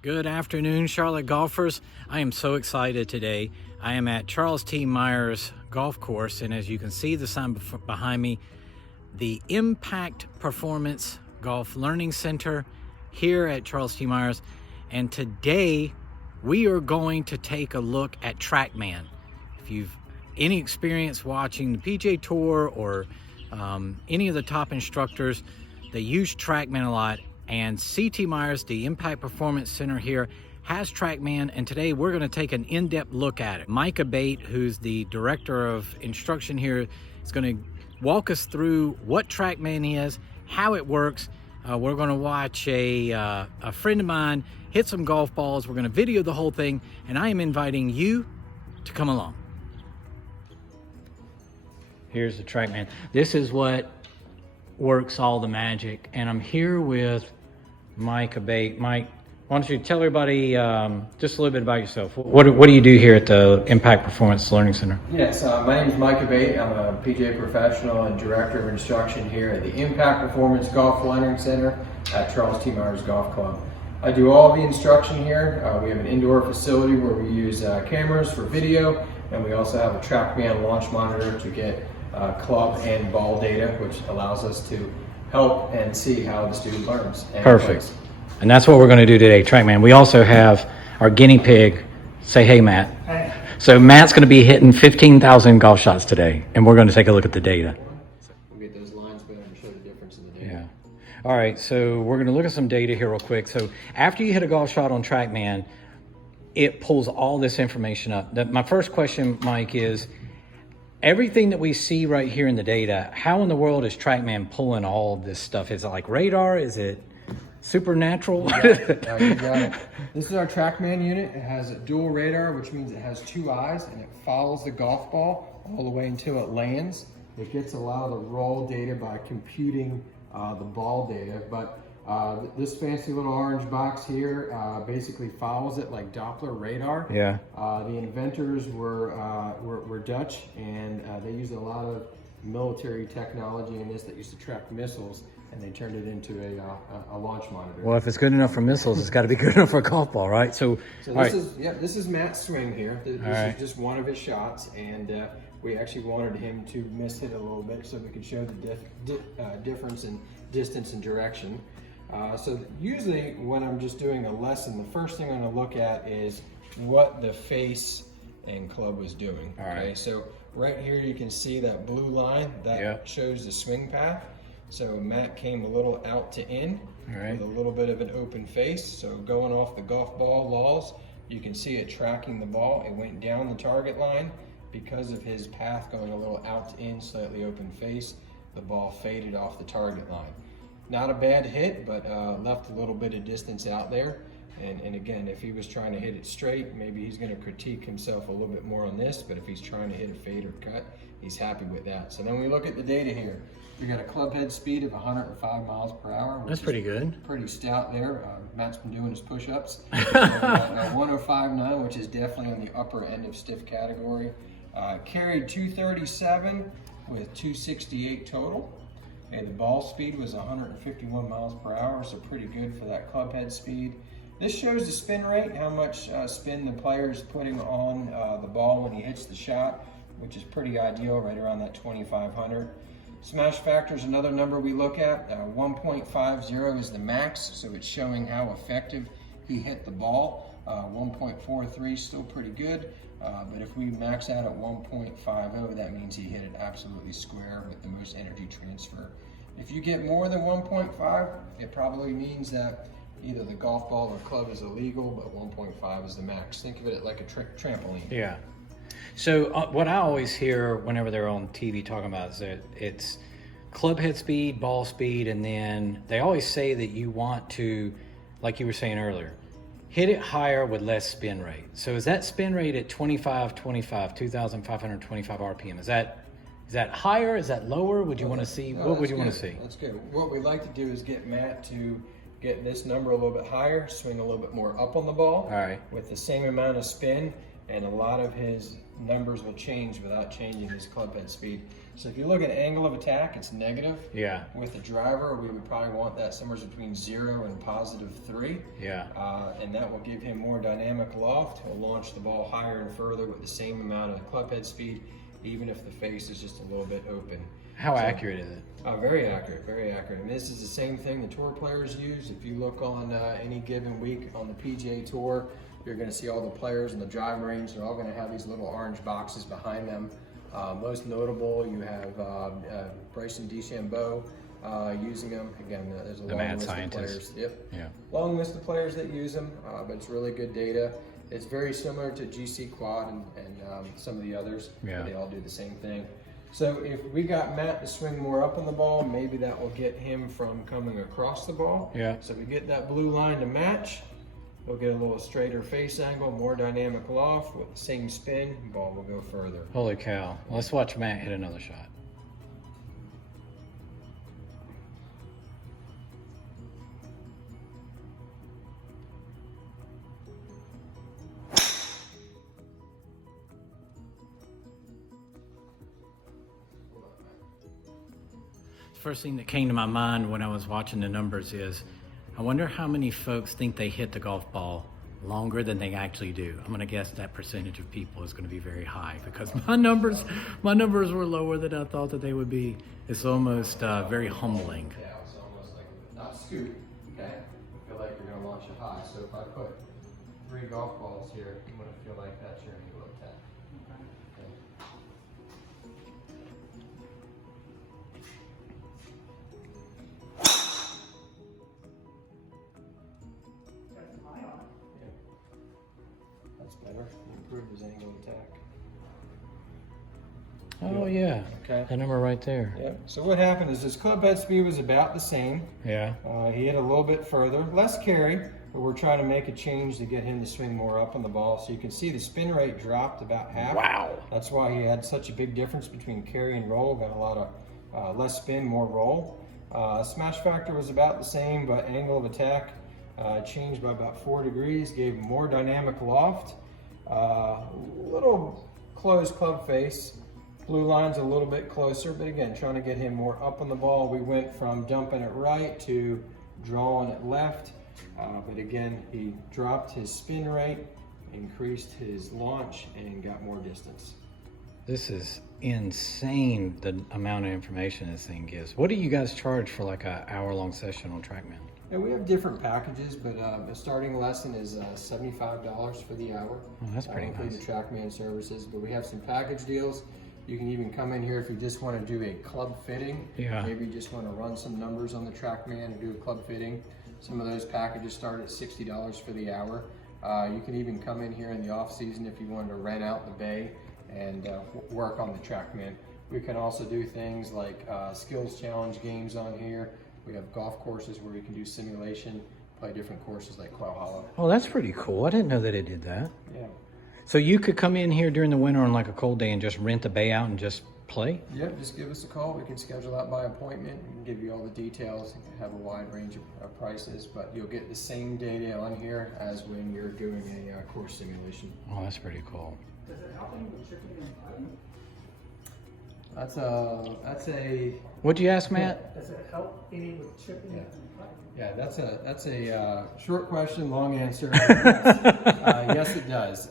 Good afternoon, Charlotte golfers. I am so excited today. I am at Charles T. Myers Golf Course, and as you can see the sign behind me, the Impact Performance Golf Learning Center here at Charles T. Myers. And today we are going to take a look at Trackman. If you've any experience watching the PGA Tour or any of the top instructors, they use Trackman a lot. And CT Myers, the Impact Performance Center here, has Trackman, and today we're going to take an in-depth look at it. Micah Bate, who's the director of instruction here, is going to walk us through what Trackman is, how it works. We're going to watch a friend of mine hit some golf balls. We're going to video the whole thing, and I am inviting you to come along. Here's the Trackman. This is what works all the magic, and I'm here with Micah Bate. Mike, why don't you tell everybody just a little bit about yourself? What do you do here at the Impact Performance Learning Center? Yes, my name is Micah Bate. I'm a PGA professional and director of instruction here at the Impact Performance Golf Learning Center at Charles T. Myers Golf Club. I do all the instruction here. We have an indoor facility where we use cameras for video, and we also have a Trackman launch monitor to get club and ball data, which allows us to help and see how the student learns. Perfect. Plays. And that's what we're going to do today, Trackman. We also have our guinea pig. Say hey, Matt. Hey. So Matt's going to be hitting 15,000 golf shots today, and we're going to take a look at the data. We'll get those lines better and show the difference in the data. Yeah. All right, so we're going to look at some data here real quick. So after you hit a golf shot on Trackman, it pulls all this information up. My first question, Mike, is everything that we see right here in the data, how in the world is Trackman pulling all of this stuff? Is it like radar? Is it supernatural? You got it. This is our Trackman unit. It has a dual radar, which means it has two eyes, and it follows the golf ball all the way until it lands. It gets a lot of the raw data by computing the ball data, but this fancy little orange box here basically follows it like Doppler radar. Yeah. The inventors were Dutch, and they used a lot of military technology in this that used to track missiles, and they turned it into a launch monitor. Well, if it's good enough for missiles, it's got to be good enough for a golf ball, right? So this is Matt's swing here. This is just one of his shots, and we actually wanted him to miss hit a little bit so we could show the difference in distance and direction. So usually when I'm just doing a lesson, the first thing I'm going to look at is what the face and club was doing. Okay, so right here you can see that blue line that shows the swing path. So Matt came a little out to in with a little bit of an open face. So going off the golf ball laws, you can see it tracking the ball. It went down the target line because of his path going a little out to in, slightly open face. The ball faded off the target line. Not a bad hit, but left a little bit of distance out there. And again, if he was trying to hit it straight, maybe he's going to critique himself a little bit more on this, but if he's trying to hit a fade or cut, he's happy with that. So then we look at the data here. We got a club head speed of 105 miles per hour. That's pretty good. Pretty stout there. Matt's been doing his push-ups. 105.9, which is definitely on the upper end of stiff category. Carried 237 with 268 total. And the ball speed was 151 miles per hour, so pretty good for that club head speed. This shows the spin rate, how much spin the player is putting on the ball when he hits the shot, which is pretty ideal, right around that 2,500. Smash factor is another number we look at. 1.50 is the max, so it's showing how effective he hit the ball. 1.43 is still pretty good, but if we max out at 1.50, that means he hit it absolutely square with the most energy transfer. If you get more than 1.5, it probably means that either the golf ball or club is illegal, but 1.5 is the max. Think of it like a trampoline. Yeah. So what I always hear whenever they're on TV talking about is that it's club head speed, ball speed, and then they always say that you want to, like you were saying earlier, hit it higher with less spin rate. So is that spin rate at 2,525 RPM? Is that higher? Is that lower? Would you want to see? What would you want to see? That's good. What we like to do is get Matt to get this number a little bit higher, swing a little bit more up on the ball. All right. With the same amount of spin, and a lot of his numbers will change without changing his club head speed. So if you look at angle of attack, it's negative. Yeah. With the driver, we would probably want that somewhere between 0 and +3. Yeah. And that will give him more dynamic loft. He'll launch the ball higher and further with the same amount of club head speed, even if the face is just a little bit open. How accurate is it? Very accurate, very accurate. And this is the same thing the tour players use. If you look on any given week on the PGA Tour, you're going to see all the players in the driving range. They're all going to have these little orange boxes behind them. Most notable, you have Bryson DeChambeau using them. Again, there's a long list of players. Yep. Yeah. Long list of players that use them, but it's really good data. It's very similar to GC Quad and some of the others. Yeah. They all do the same thing. So if we got Matt to swing more up on the ball, maybe that will get him from coming across the ball. Yeah. So we get that blue line to match. We'll get a little straighter face angle, more dynamic loft with the same spin. Ball will go further. Holy cow. Let's watch Matt hit another shot. First thing that came to my mind when I was watching the numbers is, I wonder how many folks think they hit the golf ball longer than they actually do. I'm going to guess that percentage of people is going to be very high, because my numbers were lower than I thought that they would be. It's almost very humbling. Yeah, it's almost like not scoot. Okay, I feel like you're going to launch it high. So if I put 3 golf balls here, I'm going to feel like that's your angle of attack. Okay. That's better. Improve his angle of attack. Oh yeah. Okay. That number right there. Yeah. So what happened is his club head speed was about the same. Yeah. He hit a little bit further, less carry, but we're trying to make a change to get him to swing more up on the ball. So you can see the spin rate dropped about half. Wow. That's why he had such a big difference between carry and roll. Got a lot of less spin, more roll. Smash factor was about the same, but angle of attack changed by about 4 degrees, gave him more dynamic loft. Little closed club face. Blue line's a little bit closer, but again, trying to get him more up on the ball. We went from dumping it right to drawing it left. But again, he dropped his spin rate, increased his launch, and got more distance. This is insane, the amount of information this thing gives. What do you guys charge for like an hour-long session on Trackman? Yeah, we have different packages, but the starting lesson is $75 for the hour. Oh, that's pretty including nice. the Trackman services, but we have some package deals. You can even come in here if you just want to do a club fitting. Yeah. Maybe you just want to run some numbers on the Trackman and do a club fitting. Some of those packages start at $60 for the hour. You can even come in here in the off season if you wanted to rent out the bay and work on the Trackman. We can also do things like skills challenge games on here. We have golf courses where you can do simulation, play different courses like Quail Hollow. Oh, that's pretty cool. I didn't know that it did that. Yeah. So you could come in here during the winter on like a cold day and just rent the bay out and just play? Yep, just give us a call. We can schedule that by appointment. We can give you all the details. You can have a wide range of prices, but you'll get the same data on here as when you're doing a course simulation. Oh, that's pretty cool. Does it help any with chipping and putting? That's a What'd you ask, Matt? Does it help any with chipping Yeah. and putting? yeah, that's a short question, long answer. Yes, it does.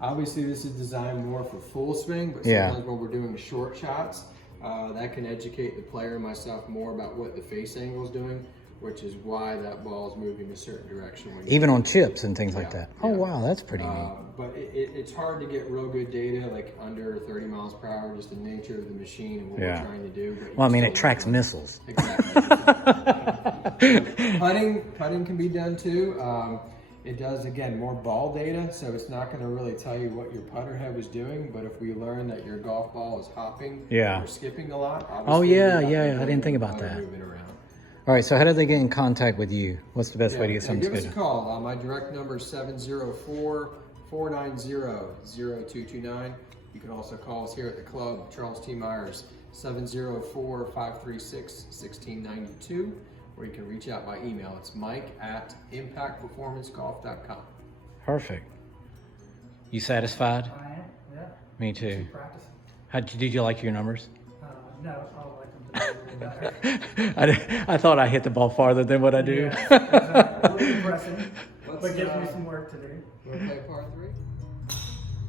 Obviously, this is designed more for full swing, but Yeah. sometimes when we're doing short shots, that can educate the player and myself more about what the face angle is doing, which is why that ball is moving a certain direction. When Even on chips and things like Yeah, that. Oh, yeah. wow, that's pretty neat. But it's hard to get real good data, like under 30 miles per hour, just the nature of the machine and what Yeah. we're trying to do. But you Well, I mean, still it tracks learn. missiles. Exactly. Putting can be done too. It does, again, more ball data, so it's not going to really tell you what your putter head was doing, but if we learn that your golf ball is hopping Yeah. or skipping a lot, Oh, obviously yeah, you're not yeah, gonna I didn't think get the about putter that. moving around. All right, so how do they get in contact with you? What's the best way to get something Give us a scheduled? call. My direct number is 704-490-0229. You can also call us here at the club, Charles T. Myers, 704-536-1692, or you can reach out by email. It's Mike at impactperformancegolf.com. Perfect. You satisfied? I am, yeah. Me too. Keep practicing. Did you like your numbers? No, I like them to be a little better. I thought I hit the ball farther than what I do. Yes, exactly. A little depressing, but gives me some work to do. We'll play par 3.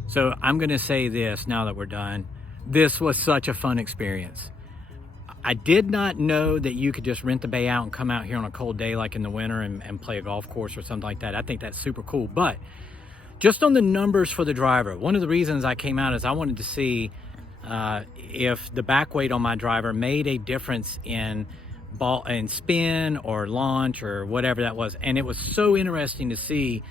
So I'm going to say this now that we're done. This was such a fun experience. I did not know that you could just rent the bay out and come out here on a cold day like in the winter and play a golf course or something like that. I think that's super cool. But just on the numbers for the driver, one of the reasons I came out is I wanted to see if the back weight on my driver made a difference in ball and spin or launch or whatever that was. And it was so interesting to see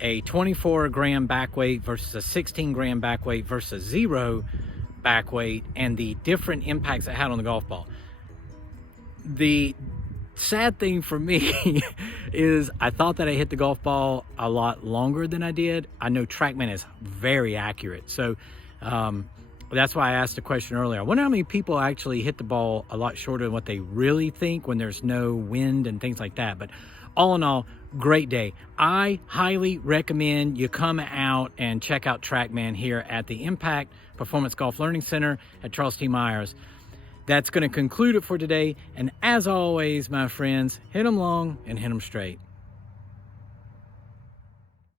a 24 gram back weight versus a 16 gram back weight versus 0 back weight and the different impacts it had on the golf ball. The sad thing for me is I thought that I hit the golf ball a lot longer than I did. I know Trackman is very accurate. So that's why I asked the question earlier. I wonder how many people actually hit the ball a lot shorter than what they really think when there's no wind and things like that. But all in all, great day. I highly recommend you come out and check out Trackman here at the Impact Performance Golf Learning Center at Charles T. Myers. That's going to conclude it for today. And as always, my friends, hit them long and hit them straight.